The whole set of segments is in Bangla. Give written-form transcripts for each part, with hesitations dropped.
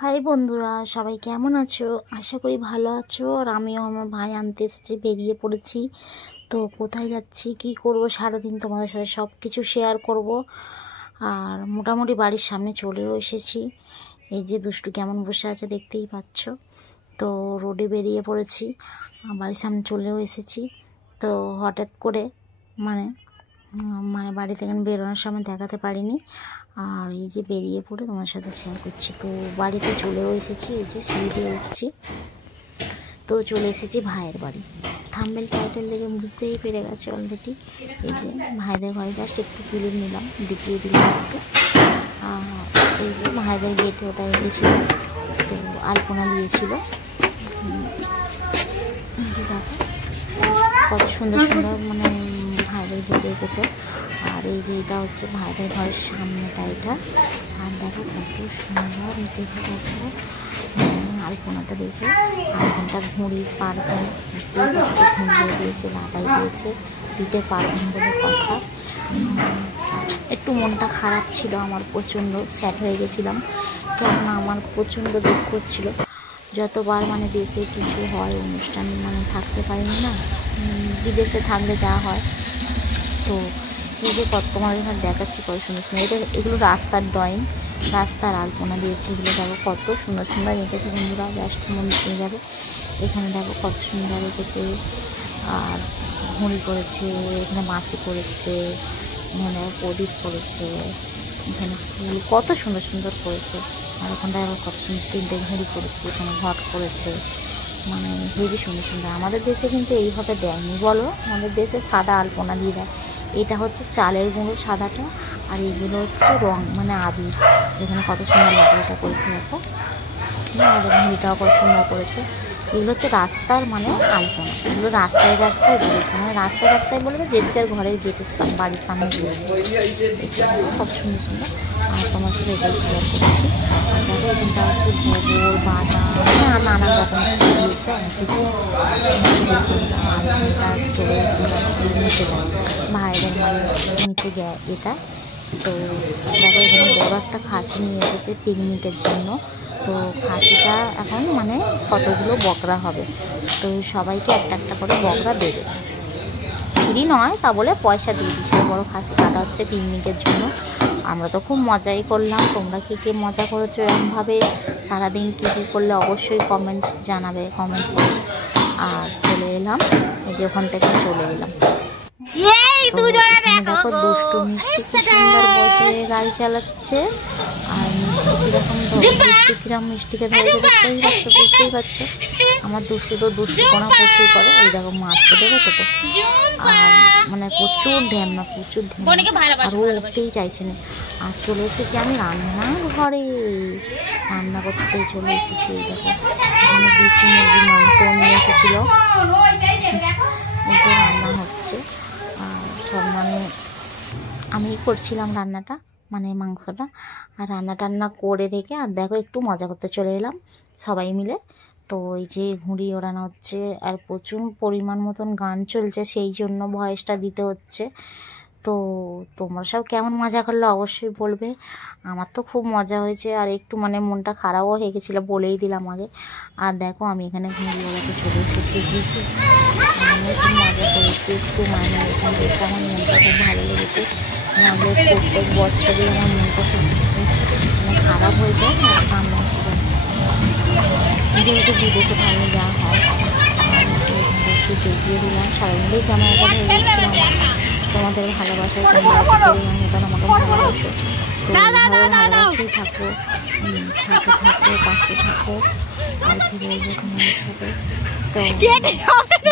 হাই বন্ধুরা, সবাই কেমন আছো? আশা করি ভালো আছো। আর আমিও আমার ভাই আনতে এসেছি, বেরিয়ে পড়েছি। তো কোথায় যাচ্ছি, কি করব, সারাদিন তোমাদের সাথে সব কিছু শেয়ার করব। আর মোটামুটি বাড়ির সামনে চলেও এসেছি। এই যে দুষ্টু কেমন বসে আছে দেখতেই পাচ্ছ। তো রোডে বেরিয়ে পড়েছি, বাড়ির সামনে চলেও এসেছি। তো হঠাৎ করে মানে বাড়ি থেকে বেরোনোর সময় দেখাতে পারিনি। আর এই যে বেরিয়ে পড়ে তোমার সাথে শেয়ার করছি। তো বাড়িতে চলেও এসেছি, এই যে সিঁড়ি দিয়ে উঠছি। তো চলে এসেছি ভাইয়ের বাড়ি। থাম্বনেল টাইটেল দেখে বুঝতেই পেরে গেছে অলরেডি। এই যে ভাইদের ঘরে জাস্ট একটু তুলে নিলাম, দেখিয়ে দিলাম একটু। এই যে ভাইদের গেটে ওটা এসেছিল, তো আলপনা দিয়েছিল। যে দেখো কত সুন্দর সুন্দর ভাইদের গেটে এঁকেছে। আর এই যে এটা হচ্ছে ভাইদের ঘরের সামনেটা এটা। আর দেখো কত সুন্দর এঁকেছে, দেখো আলপনাটা দিয়েছে। আলপনাটা ঘুড়ি পারবেন ঘুরিয়ে দিয়েছে, লাগাই দিয়েছে। পিঠে পারবেন বলে কথা। একটু মনটা খারাপ ছিল আমার, প্রচণ্ড স্যাড হয়ে গেছিলাম। কারণ আমার প্রচণ্ড দুঃখ হচ্ছিল। যতবার দেশে কিছু হয় অনুষ্ঠান থাকতে পারিনি না, বিদেশে থাকলে যা হয়। তো এই যে তোমাদের এখানে দেখাচ্ছি কত সুন্দর সুন্দর এগুলো রাস্তার ড্রয়িং, রাস্তার আলপনা দিয়েছে। এগুলো দেখো কত সুন্দর সুন্দর এঁকেছে বন্ধুরা, জাস্ট মন ছুঁয়ে যাবে। এখানে দেখো কত সুন্দর এঁকেছে। আর ঘুড়ি করেছে, এখানে মাছি করেছে, এখানে প্রদীপ করেছে, এখানে ফুল কত সুন্দর সুন্দর করেছে। আর ওখানটায় আবার কত সুন্দর তিনটে ঘুড়ি করেছে, এখানে ঘট করেছে। খুবই সুন্দর সুন্দর। আমাদের দেশে কিন্তু এইভাবে দেয়নি বলো, আমাদের দেশে সাদা আলপনা দিয়ে দেয়। এটা হচ্ছে চালের গুঁড়ো সাদাটা, আর এইগুলো হচ্ছে রং আবির। এখানে কত সুন্দর লাগাটা করেছে দেখো, ঘুড়িটাও কত সুন্দর করেছে। এগুলো হচ্ছে রাস্তার আলপনা। এগুলো রাস্তায় রাস্তায় দিয়েছে, রাস্তায় রাস্তায় বলবে যে যার ঘরের গেটের বাড়ির সামনে দিয়েছে। কত সুন্দর সুন্দর। আর তোমার সাথে এটাই শেয়ার করেছি। আর দেখো এখানটা হচ্ছে গোবর বাদাম নানান রকম কিছু দিয়েছে। অনেক কিছু চলে এসেছিলাম নিচে যায়, ভাইদের নিচে যায় এটা। তো দেখো এখানে বড় একটা খাসি নিয়ে এসেছে পিকনিকের জন্য। তো খাসিটা এখন কতগুলো বকরা হবে, তো সবাইকে একটা একটা করে বকরা দেবে। ফ্রি নয় তা বলে পয়সা দিয়ে দিচ্ছে। বড় খাসি কাটা হচ্ছে পিকনিকের জন্য। আমরা তো খুব মজাই করলাম। তোমরা কে কে মজা করেছো এরকমভাবে, সারাদিন কী কী করলে অবশ্যই কমেন্ট জানাবে, কমেন্ট করে। আর চলে এলাম, এই যে ওখান থেকে চলে এলাম। দেখো দুষ্টু মিষ্টি কি সুন্দর বসে গাড়ি চালাচ্ছে। আর মিষ্টি কিরকম কিরকম মিষ্টিকে ধরে বুঝতেই পারছো। আমার দুষ্টু তো দুষ্টুপনা প্রচুর করে। এই দেখো মাছকে দেখেছো তো। আর প্রচুর ঢ্যামনা, প্রচুর ঢ্যামনা। আর ও উঠতেই চাইছে না। আর চলে এসেছি আমি রান্নাঘরে, রান্না করতে চলে এসেছি। এই দেখো এখানে দেশি মুরগির মাংস নিয়ে এসেছিল, এই যে রান্না হচ্ছে। আর সব আমি করছিলাম রান্নাটা, মাংসটা। আর রান্না টান্না করে রেখে আর দেখো একটু মজা করতে চলে এলাম সবাই মিলে। তো এই যে ঘুড়ি ওড়ানো হচ্ছে, আর প্রচুর পরিমাণ মতন গান চলছে, সেই জন্য ভয়েসটা দিতে হচ্ছে। তো তোমরা সব কেমন মজা করলে অবশ্যই বলবে। আমার তো খুব মজা হয়েছে। আর একটু মনটা খারাপও হয়ে গেছিলো, বলেই দিলাম আগে। আর দেখো আমি এখানে ঘুড়ি ওড়াতে চলে এসেছি, গিয়েছি আমি খুব মজা করেছি। একটু এখানে দেখে আমার মনটা খুব ভালো লেগেছে। আমাদের প্রত্যেক বছরই আমার মনটা খুব খারাপ হয়ে যায়। আমরা যেহেতু বিদেশে থাকলে যা হয়, একটু দেখিয়ে দিলাম। সবাই মিলেই ক্যামেরাটা হয়ে গেছিলাম। তোমাদের ভালোবাসায় তোমরা আমাকে ভালোবাসো। তো ভালোবাসতেই থাকো, সাথে থাকো, পাশে থাকো। আর কি বলবো তোমাদের সাথে। তো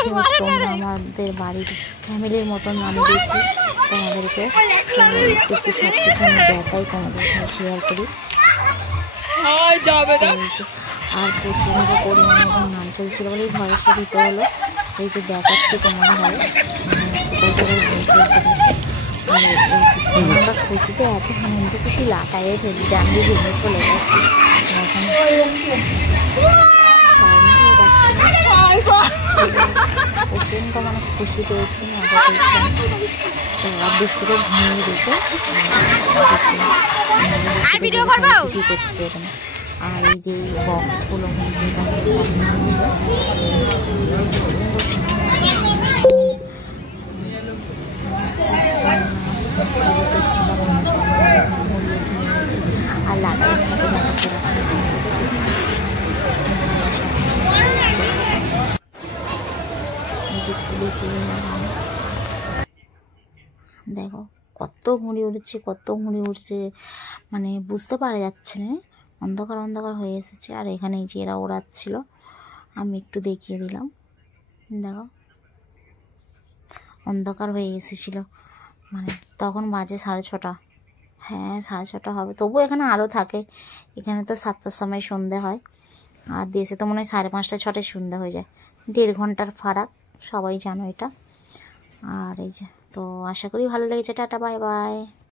তোমরা আমাদের বাড়ির ফ্যামিলির মতন আমি দেখি তোমাদেরকে, একটু সব কিছু আমি দেখাই, তোমাদের সাথে শেয়ার করি। আর প্রচুর পরিমাণে এখন নাম চলছিল বলে ঘরের সাথে দিতে হলো। এই যে দেখাচ্ছি তোমার ঘরে আমরা খুশিতে এত আনন্দ খুশি লাটাইয়ে ফেলি, আমি ভেঙে চলে গেছি। এখন প্রচণ্ড খুশি পেয়েছি, মজা পেয়েছিলাম। তো আর দুপুরে ঘুমিয়ে রেখে খুশি করতে আর এই যে বক্সগুলো আর লাগাই দেখো কত ঘুড়ি উড়ছে, কত ঘুড়ি উড়ছে, মানে বুঝতে পারা যাচ্ছে না, অন্ধকার অন্ধকার হয়ে এসেছে। আর এখানে যে এরা ওড়াচ্ছিল, আমি একটু দেখিয়ে দিলাম, দেখো অন্ধকার হয়ে এসেছিল, মানে তখন বাজে 6:30, হ্যাঁ 6:30 হবে, তবু এখানে আলো থাকে। এখানে তো 7টার সময় সন্ধে হয়, আর দেশে তো মনে হয় 5:30 6টায় সন্ধে হয়ে যায়, 1.5 ঘন্টার ফারাক, সবাই জানো এটা। আর এই যে, তো আশা করি ভালো লেগেছে। Tata, bye bye.